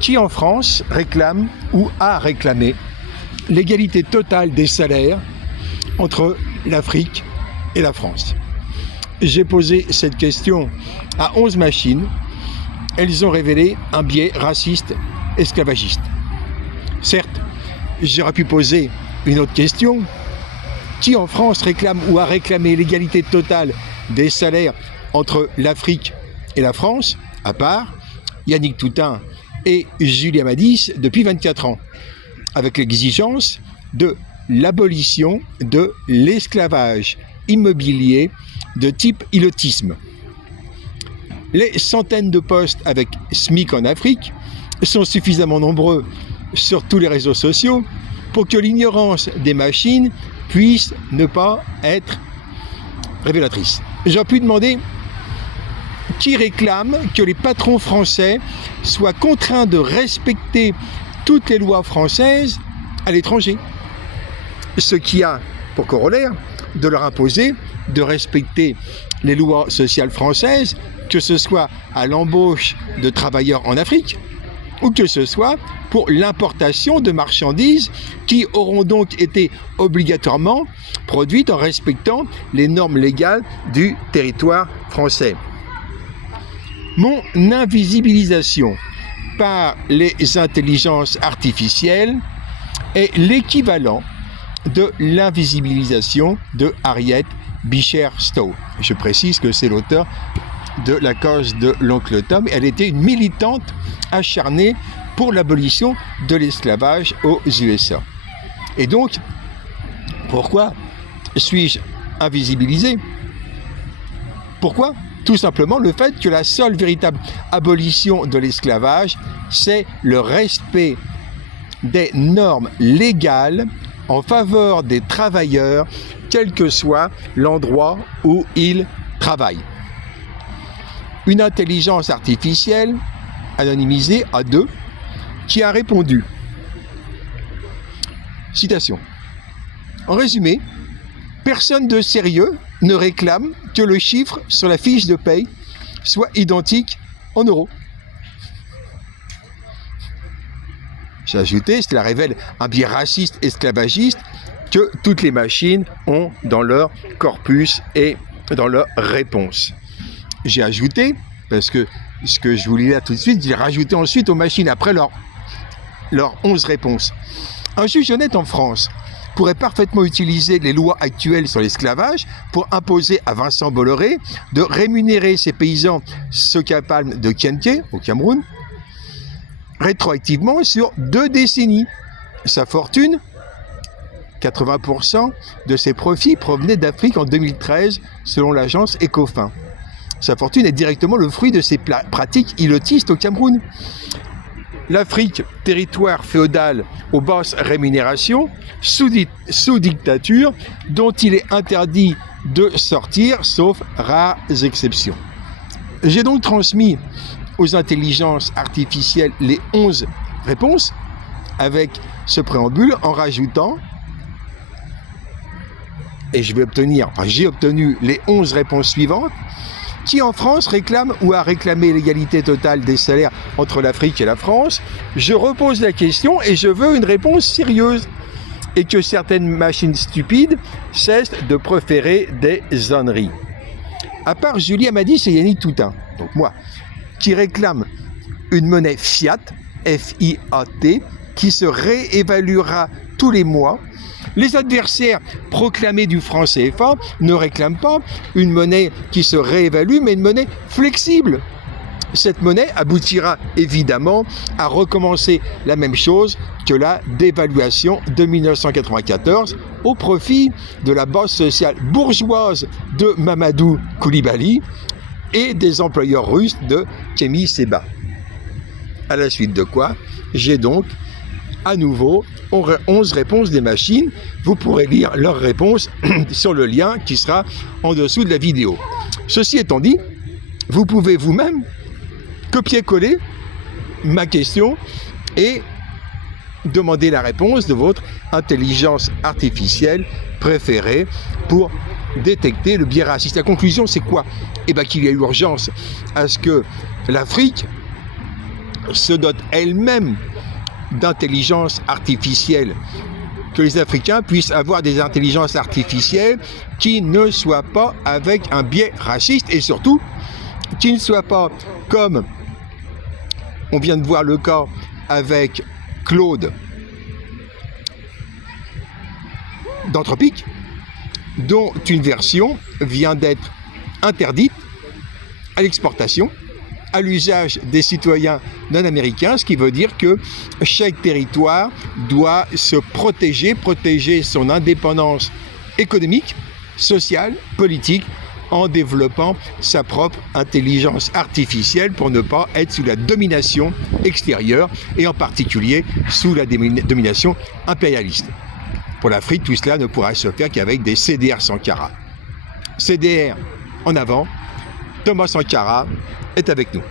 Qui en France réclame ou a réclamé l'égalité totale des salaires entre l'Afrique et la France? J'ai posé cette question à 11 machines. Elles ont révélé un biais raciste, esclavagiste. Certes, j'aurais pu poser une autre question. Qui en France réclame ou a réclamé l'égalité totale des salaires entre l'Afrique et la France, à part Yannick Toutain et Julia Madis depuis 24 ans, avec l'exigence de l'abolition de l'esclavage immobilier de type ilotisme. Les centaines de postes avec SMIC en Afrique sont suffisamment nombreux sur tous les réseaux sociaux pour que l'ignorance des machines puisse ne pas être révélatrice. J'aurais pu demander qui réclame que les patrons français soient contraints de respecter toutes les lois françaises à l'étranger, ce qui a pour corollaire de leur imposer de respecter les lois sociales françaises, que ce soit à l'embauche de travailleurs en Afrique ou que ce soit pour l'importation de marchandises qui auront donc été obligatoirement produites en respectant les normes légales du territoire français. Mon invisibilisation par les intelligences artificielles est l'équivalent de l'invisibilisation de Harriet Beecher Stowe. Je précise que c'est l'auteur de La cause de l'oncle Tom. Elle était une militante acharnée pour l'abolition de l'esclavage aux USA. Et donc, pourquoi suis-je invisibilisé? Pourquoi? Tout simplement le fait que la seule véritable abolition de l'esclavage, c'est le respect des normes légales en faveur des travailleurs, quel que soit l'endroit où ils travaillent. Une intelligence artificielle anonymisée à 2 qui a répondu. Citation. En résumé, personne de sérieux ne réclame que le chiffre sur la fiche de paye soit identique en euros. J'ai ajouté, cela révèle un biais raciste esclavagiste que toutes les machines ont dans leur corpus et dans leur réponse. J'ai ajouté, parce que ce que je vous lis là tout de suite, j'ai rajouté ensuite aux machines après leurs 11 réponses. Un juge honnête en France pourrait parfaitement utiliser les lois actuelles sur l'esclavage pour imposer à Vincent Bolloré de rémunérer ses paysans Sokapalm de Kenke, au Cameroun, rétroactivement sur 2 décennies. Sa fortune, 80% de ses profits provenaient d'Afrique en 2013, selon l'agence Ecofin. Sa fortune est directement le fruit de ses pratiques ilotistes au Cameroun. L'Afrique, territoire féodal aux basses rémunérations, sous dictature, dont il est interdit de sortir, sauf rares exceptions. J'ai donc transmis aux intelligences artificielles les 11 réponses avec ce préambule en rajoutant, et j'ai obtenu les 11 réponses suivantes. Qui en France réclame ou a réclamé l'égalité totale des salaires entre l'Afrique et la France? Je repose la question et je veux une réponse sérieuse et que certaines machines stupides cessent de préférer des âneries. À part Julia Madis et Yannick Toutain, donc moi, qui réclament une monnaie fiat, F-I-A-T, qui se réévaluera tous les mois, les adversaires proclamés du franc CFA ne réclament pas une monnaie qui se réévalue, mais une monnaie flexible. Cette monnaie aboutira évidemment à recommencer la même chose que la dévaluation de 1994 au profit de la base sociale bourgeoise de Mamadou Koulibaly et des employeurs russes de Kémy Séba. À la suite de quoi, j'ai donc à nouveau 11 réponses des machines. Vous pourrez lire leurs réponses sur le lien qui sera en dessous de la vidéo. Ceci étant dit, vous pouvez vous-même copier-coller ma question et demander la réponse de votre intelligence artificielle préférée pour détecter le biais raciste. La conclusion, c'est quoi? Eh bien, qu'il y a urgence à ce que l'Afrique se dotent elles-mêmes d'intelligence artificielle, que les Africains puissent avoir des intelligences artificielles qui ne soient pas avec un biais raciste et surtout qui ne soient pas comme on vient de voir le cas avec Claude d'Anthropique, dont une version vient d'être interdite à l'exportation, à l'usage des citoyens non américains, ce qui veut dire que chaque territoire doit se protéger son indépendance économique, sociale, politique, en développant sa propre intelligence artificielle pour ne pas être sous la domination extérieure et en particulier sous la domination impérialiste. Pour l'Afrique, tout cela ne pourra se faire qu'avec des CDR Sankara. CDR en avant, Thomas Sankara est avec nous.